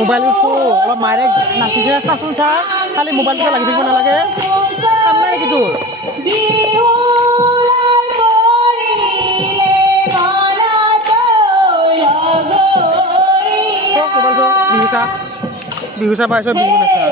Mobile অলপ মাৰে নাচিছে চাচোন চা খালি মোবাইলটোতে লাগি থাকিব নালাগে কাম নাই নেকি তোৰ বিহু চা পাইছ বিহু নাচা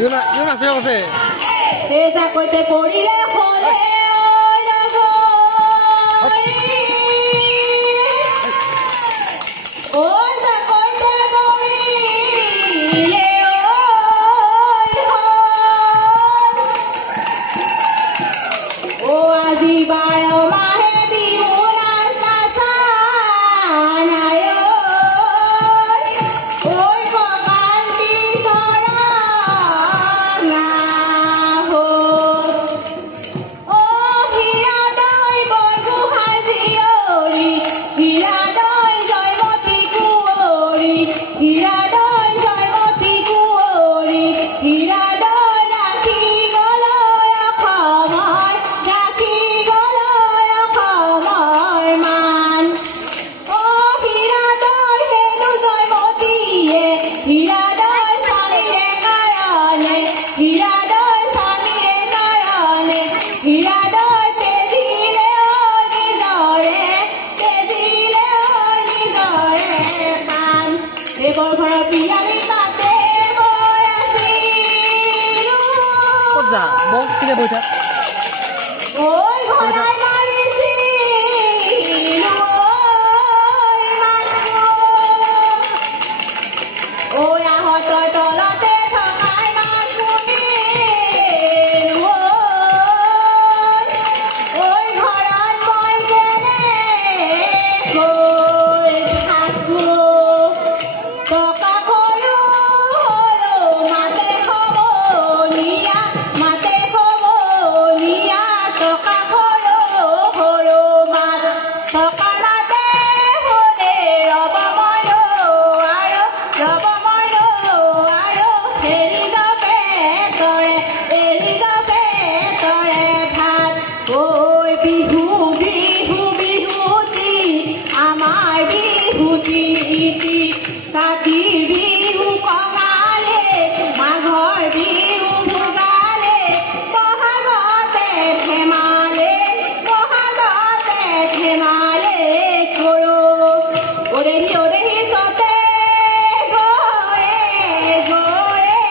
Yo nací José. Esa coite por ir a joder. Esa coite por ir a Azibara mahe bihuna sasana yo. Oi kokal ki thora na ho. O hira doi borgu hajiori, hira doi joymoti kuori, hira doi joymoti kuori, hira doi rakhi golo akhomar, rakhi golo akhomar man. O hira doi henu joymotiye, hira doi samire karane, hira doi samire karane, hira doi tezile onizore, tezile onizore man. Ebor ghor piyali tate boi asilu. ক'ত যা বল ঠিকে বহি থাক Oi ghorai marisilu oi manu. Oi ahotor tolate thokai manunilu oi ghorat moi kene goi thaku. Toka kholu holo mate khoboniya, mate khoboniya, toka kholu holo mat, toka mate hole roba moyo aro, roba moyo aro, heri jabe tore bhat. Oi bihu bihu bihuti, amar bihuti iti, kati bihu kongale, maghor bihu bhugale, mohagate dhemale koro. Orehi sote gore gore.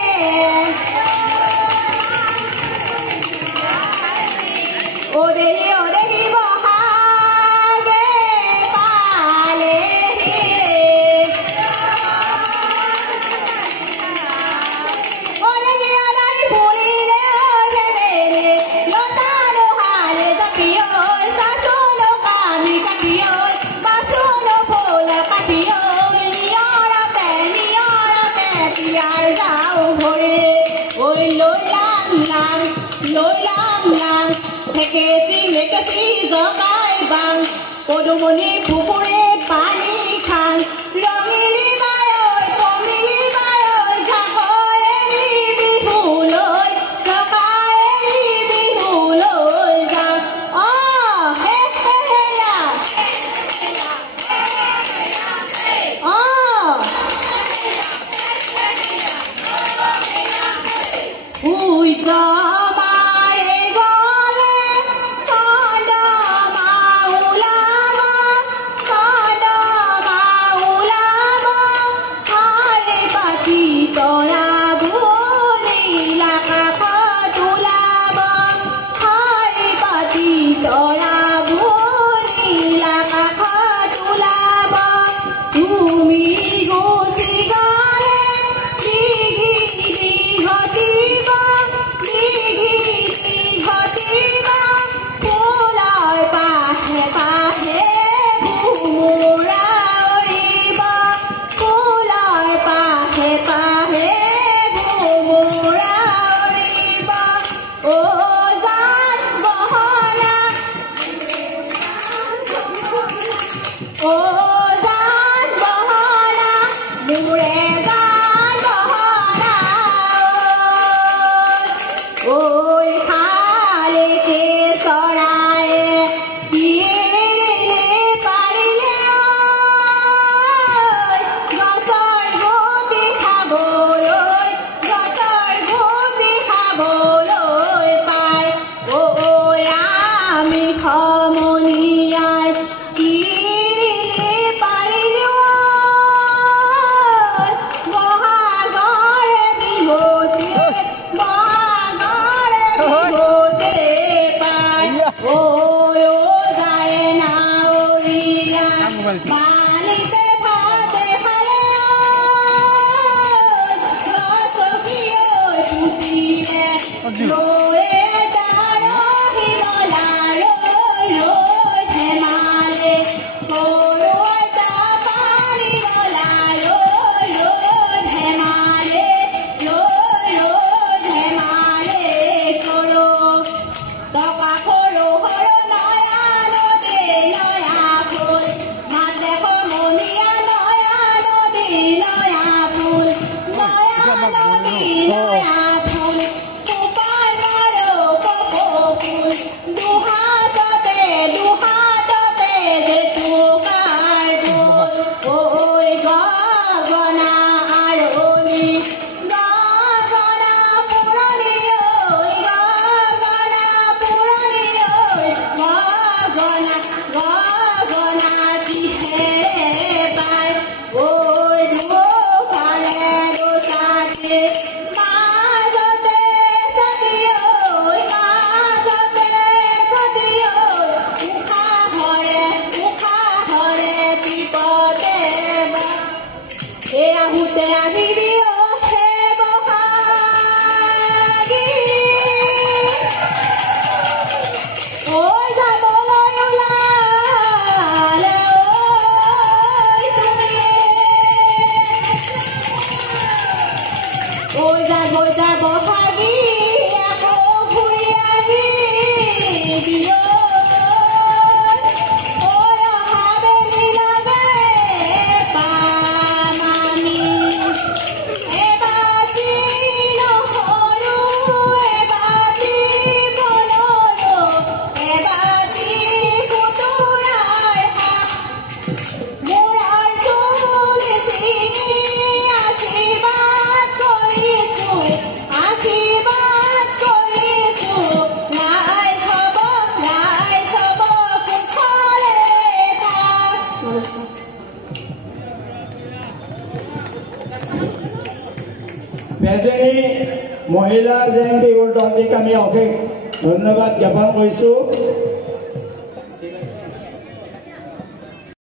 Orehi bohage pale orehi alai pulile ojebele lotano hale tapiyo sasuno kami kapiyo basuno phola kapiyo niyorate piyai jao bhore oi loi lang mekesi jokai bang podumoni pupure pani khang rongili bayoi pomili bayoi jakoeri bihuloi jokaeri bihuloi jang he ya মহিলা জয়ন্তী উদ্যোগীক আমি অশেষ ধন্যবাদ জ্ঞাপন কৰিছোঁ।